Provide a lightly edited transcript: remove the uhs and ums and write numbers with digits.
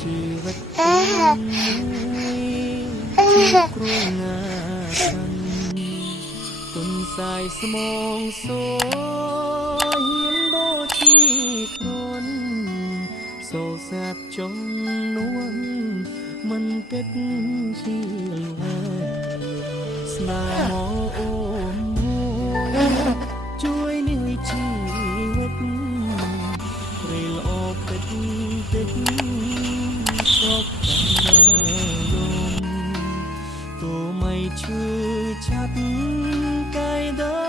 ชีวิตคนที่กรุงาชันต้นสายสมองโซเหียนโบที่ครนโซแสบจงนวลมันเก็ดที่ลายสนาหมอโอมช่วยเหนื่อยชีวิตเรลออกเป็ดชอบกันแน่ยมตัวไม่ชื่อชัดไกลเดิ